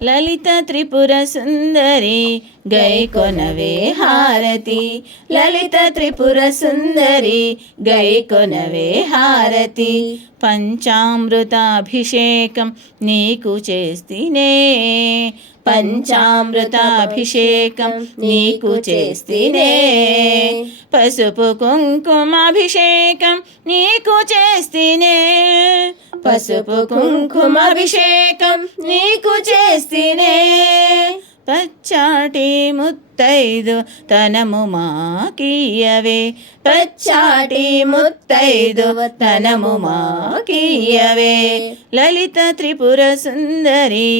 లలిత త్రిపుర సుందరి గైకొనవే హారతి, లలిత త్రిపుర సుందరి గైకొనవే హారతి. పంచామృతాభిషేకం నీకు చేస్తినే, పంచామృతాభిషేకం నీకు చేస్తినే. పసుపు కుంకుమాభిషేకం నీకు చేస్తినే, పసుపు కుంకుమాభిషేకం నీకు చేస్తినే. పచ్చాటి ముత్తైదు తనము మాకియవే, పచ్చాటి ముత్తైదు తనము మాకియవే. లలిత త్రిపుర సుందరి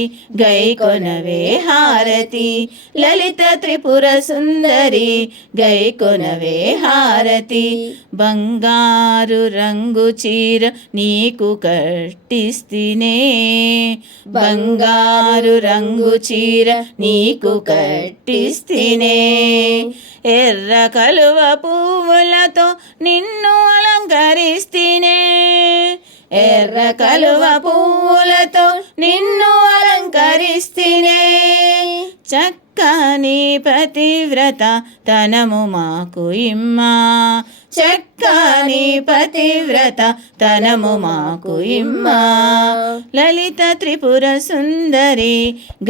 గైకొనవే హారతి, లలిత త్రిపుర సుందరి గైకొనవే హారతి. బంగారు రంగు చీర నీకు కట్టిస్తినే, బంగారు రంగు చీర నీకు కట్టిస్తినే. ఎర్ర కలువ పువ్వులతో నిన్ను అలంకరిస్తినే, ఎర్ర కలువ పువ్వులతో నిన్ను అలంకరిస్తినే. చక్కని పతివ్రత తనము మాకు ఇమ్మా, చక్కని పతివ్రత తనము మాకు ఇమ్మా. లలిత త్రిపుర సుందరి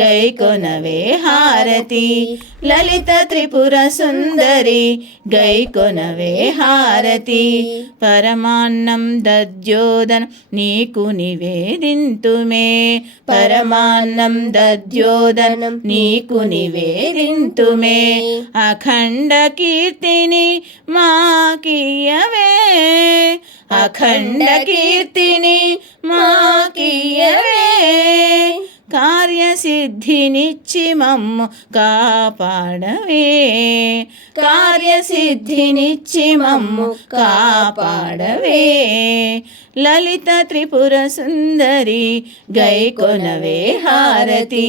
గైకొనవే హారతి, లలిత త్రిపుర సుందరి గైకొనవే హారతి. పరమాన్నం దద్యోదనం నీకు నివేదింతుమే, పరమాన్నం దద్యోదనం నీకు నివేదింతుమే. అఖండ కీర్తిని మాకియవే, అఖండ కీర్తిని మాకియవే. కార్యసిద్ధినిచ్చి మమ్ము కాపాడవే, కార్యసిద్ధినిచ్చి మమ్ము కాపాడవే. లలిత త్రిపుర సుందరి గైకొనవే హారతి,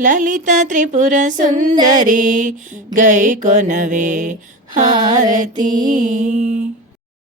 లలిత త్రిపుర సుందరి గైకొనవే హారతి.